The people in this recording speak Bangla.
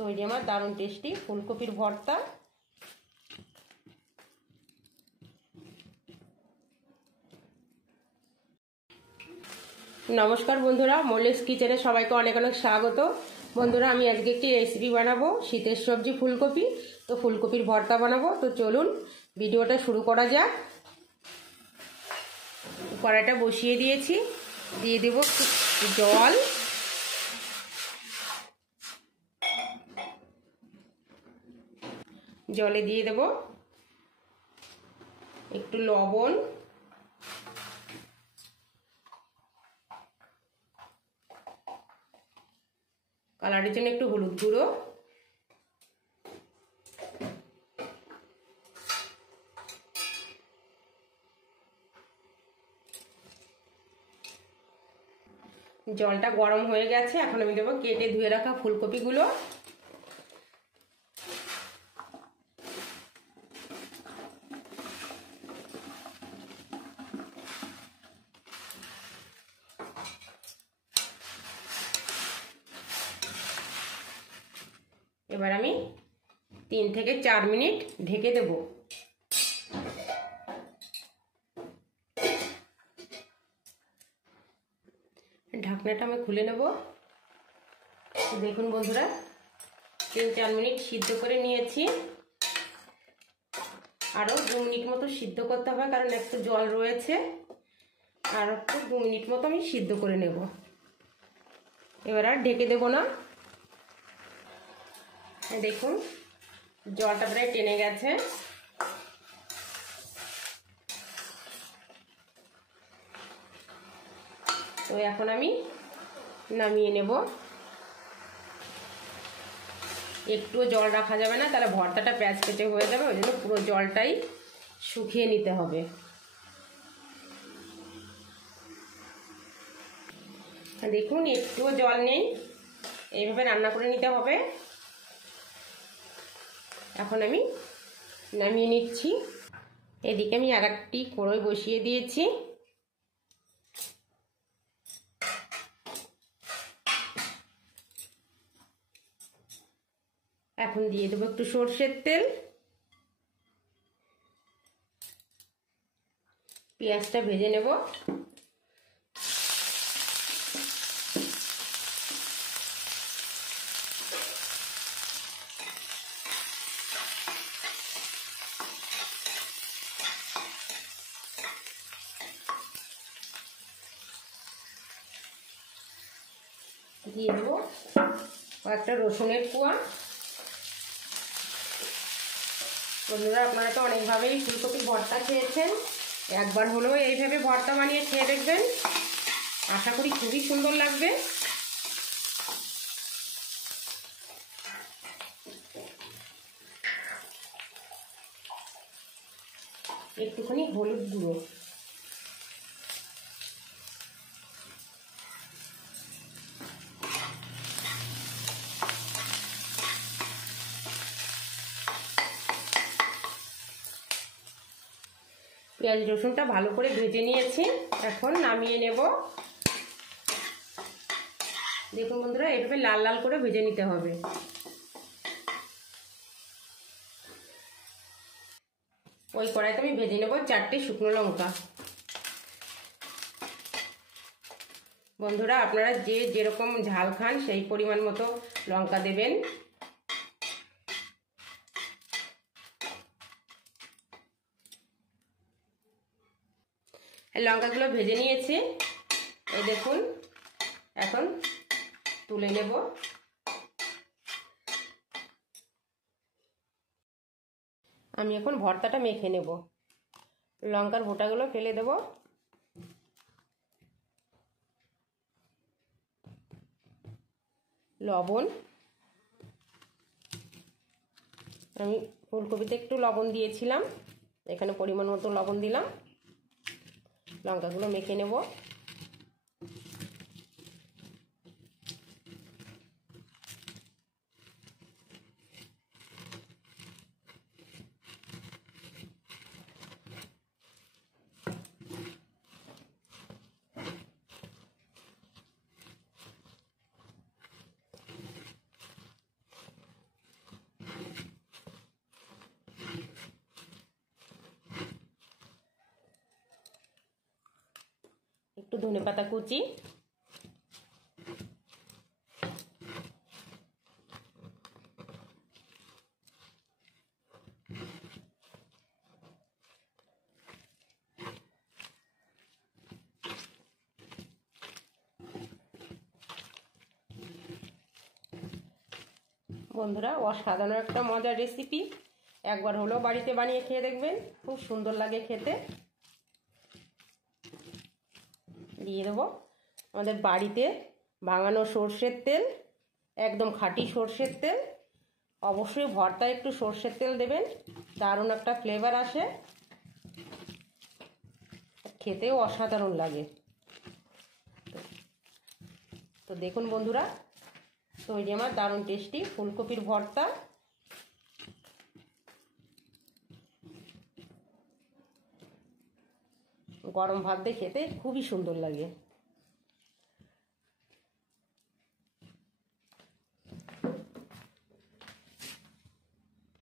তৈরি আমার দারুণ টেস্টি ফুলকপির ভর্তা। নমস্কার বন্ধুরা, মল্লিকস কিচেনে সবাইকে অনেক অনেক স্বাগত। বন্ধুরা, আমি আজকে একটি রেসিপি বানাবো, শীতের সবজি ফুলকপি। তো ফুলকপির ভর্তা বানাবো। তো চলুন ভিডিওটা শুরু করা যাক। কড়াইটা বসিয়ে দিয়েছি, দিয়ে দেব জল, জলে দিয়ে দেব একটু লবণ, কালারের জন্য একটু হলুদ গুঁড়ো, জলটা গরম হয়ে গেছে। এখন আমি দেবো কেটে ধুয়ে রাখা ফুলকপিগুলো। এবার আমি 3 থেকে 4 মিনিট ঢেকে দেব। ঢাকনাটা আমি খুলে নেব। দেখুন বন্ধুরা, 3-4 মিনিট সিদ্ধ করে নিয়েছি। আরও 2 মিনিট মতো সিদ্ধ করতে হবে, কারণ একটু জল রয়েছে। আর একটু 2 মিনিট মতো আমি সিদ্ধ করে নেব। এবার আর ঢেকে দেব না। দেখুন জলটা প্রায় টেনে গেছে। তো এখন আমি নামিয়ে নেব। একটুও জল রাখা যাবে না, তাহলে ভর্তাটা প্যাচপেচে হয়ে যাবে। ওই জন্য পুরো জলটাই শুকিয়ে নিতে হবে। দেখুন একটুও জল নেই, এইভাবে রান্না করে নিতে হবে। এখন আমি নামিয়ে নিচ্ছি। এদিকে আমি আরেকটি কড়াই বসিয়ে দিয়েছি। এখন দিয়ে দেবো একটু সরষের তেল। পেঁয়াজটা ভেজে নেব। দিয়ে দেবো কয়েকটা রসুনের কোয়া। বন্ধুরা, আপনারা তো অনেকভাবেই ফুলকপি ভর্তা খেয়েছেন, একবার হলেও এইভাবে ভর্তা বানিয়ে খেয়ে দেখবেন। আশা করি খুবই সুন্দর লাগবে। একটুখানি হলুদ গুঁড়ো, পেঁয়াজ রসুনটা ভালো করে ভেজে নিয়েছি। এখন নামিয়ে নেব। দেখুন বন্ধুরা, এভাবে লাল লাল করে ভেজে নিতে হবে। ওই কড়াইতে আমি ভেজে নেব 4টে শুকনো লঙ্কা। বন্ধুরা, আপনারা যে যেরকম ঝাল খান সেই পরিমাণ মতো লঙ্কা দেবেন। লঙ্কাগুলো ভেজে নিয়েছি, এই দেখুন। এখন তুলে নেব। আমি এখন ভর্তাটা মেখে নেব। লঙ্কার বোটাগুলো ফেলে দেব। লবণ, আমি ফুলকপিতে একটু লবণ দিয়েছিলাম, এখানে পরিমাণ মতো লবণ দিলাম। লঙ্কাগুলো মেখে নেব। ধনেপাতা কুচি, বন্ধুরা অসাধারণ একটা মজার রেসিপি, একবার হলেও বাড়িতে বানিয়ে খেয়ে দেখবেন, খুব সুন্দর লাগে খেতে। দিয়ে দেবো আমাদের বাড়িতে ভাঙানো সর্ষের তেল, একদম খাঁটি সর্ষের তেল। অবশ্যই ভর্তায় একটু সর্ষের তেল দেবেন, দারুণ একটা ফ্লেভার আসে, খেতেও অসাধারণ লাগে। তো দেখুন বন্ধুরা, তৈরি আমার দারুণ টেস্টি ফুলকপির ভর্তা। গরম ভাত দিয়ে খেতে খুবই সুন্দর লাগে।